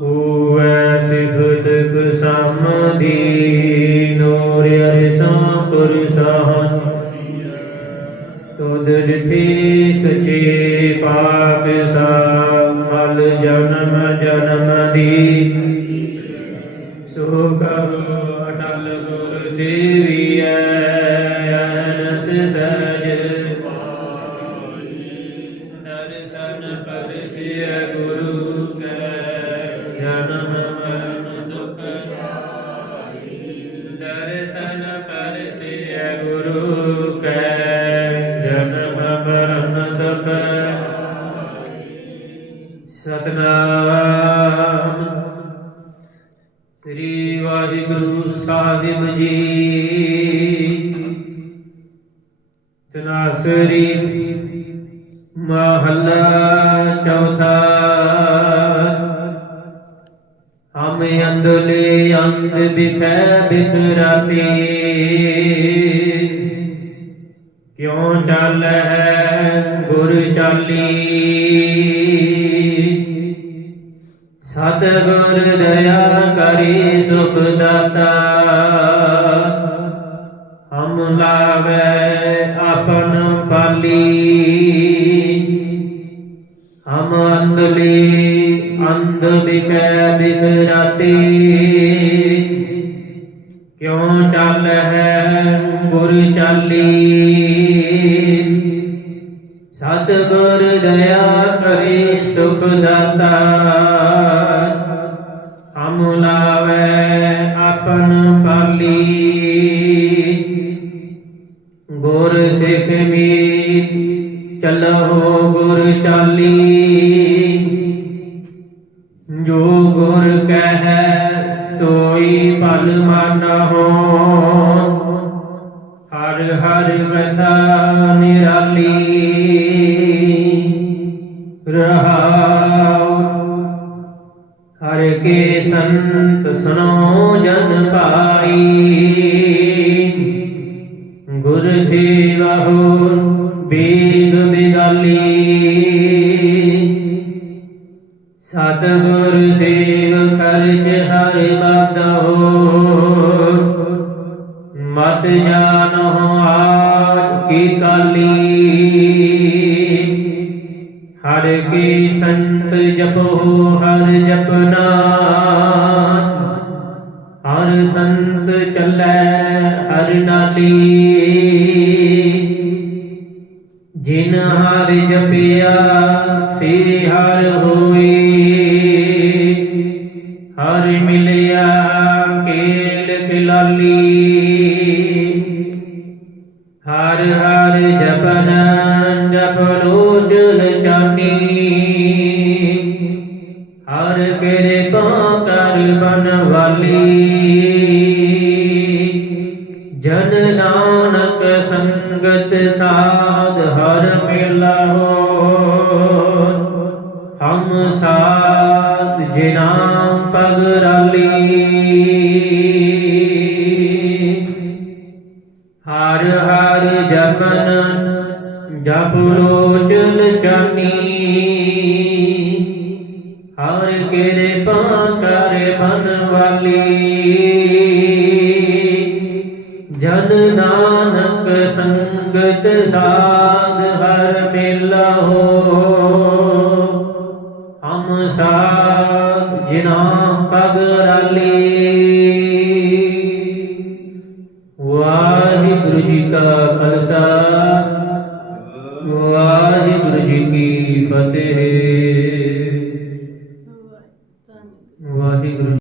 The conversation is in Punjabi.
ਹੋਵੈ ਸਿਫਤ ਕਸਮਦੀ ਨੋਰਿ ਸਾ ਤੁਧ ਦਿੱਤੀ ਸਚੇ ਪਾਪ ਸਾ ਮਲ ਜਨਮ ਜਨਮ ਦੀ। ਸੋ ਕਰੋ ਅਟਲ ਗੁਰ ਸੇਵੀਐ ਅਨਸ ਸਜ ਸਤਨਾਮ। ਸ੍ਰੀ ਵਾਹਿਗੁਰੂ ਸਾਹਿਬ ਜੀ। ਤਨਾਸਰੀ ਮਹੱਲਾ ਚੌਥਾ। ਹਮ ਅੰਦਲੇ ਅੰਦ ਬਿਖੈ ਬਿਖਰਾਤੀ ਕਿਉ ਚੱਲ ਹੈ ਗੁਰ ਚਾਲੀ? ਸਤਿਗੁਰ ਦਇਆ ਕਰੀ ਸੁਖ ਦਾਤਾ। ਹਮ ਲਾਵੇ ਆਪਨ ਪਾਲੀ। ਹਮ ਅੰਦਲੀ ਅੰਧ ਬਿਕੈ ਬਿਕਰਾਤੀ ਕਿਉ ਚੱਲ ਹੈ ਗੁਰ ਚਾਲੀ? ਸਤ ਦਇਆ ਕਰੀ ਸੁਖ ਦਾਤਾ। ਹਮ ਲਾਵੇ ਆਪਨ ਪਾਲੀ। ਗੁਰ ਸਿੱਖ ਮੀਤ ਚਲੋ ਗੁਰ ਚਾਲੀ। ਜੋ ਗੁਰ ਕਹੈ, ਸੋਈ ਭਲ ਮਾਨਹੁ ਹਰ ਹਰ ਕਥਾ ਨਿਰਾਲੀ। ਕੇ ਸੰਤ ਸੁਣੋ ਜਨ ਪਾਈ ਗੁਰ ਸੇਵਾ ਹੋ ਬੀਗ ਬਿਗਾਲੀ। ਸਤ ਗੁਰ ਸੇਵ ਕਰਜ ਹਰਿ ਬਾਦਹੁ ਮਤ ਜਾਣਹੁ ਆਜ ਕੀ ਕਾਲੀ। ਹਰ ਕੀ ਸੰਤ ਜਪੋ, ਹਰ ਜਪਨਾ ਹਰ ਸੰਤ ਚੱਲੈ, ਹਰ ਨਾਲੀ। ਜਿਨ ਹਰ ਜਪਿਆ, ਸੇ ਹਰ ਹੋਈ ਹਰ ਮਿਲਿਆ ਕੇਲ ਕਿਲਾਲੀ ਹਰ ਹਰ ਜਪਨ ਜਪ ਜਨ ਨਾਨਕ ਸੰਗਤ ਸਾਧ ਹਰ ਮਿਲਾਓ ਹਮ ਸਾਧ ਜਿਨਾ ਪਗ ਰਾਲੀ। ਹਰ ਹਰ ਜਪਨ ਜਪ ਲੋਚਨ ਚਾਨੀ। ਹਰ ਕਿਰਪਾ ਕਰ ਬਨਵਾਲੀ ਜਨ ਨਾਨਕ ਸੰਗਤ ਸਾਧ ਹਰ ਮਿਲਹੁ। ਹਮ ਸਾਧ ਜਿਨਾ ਪਗ ਰਾਲੀ।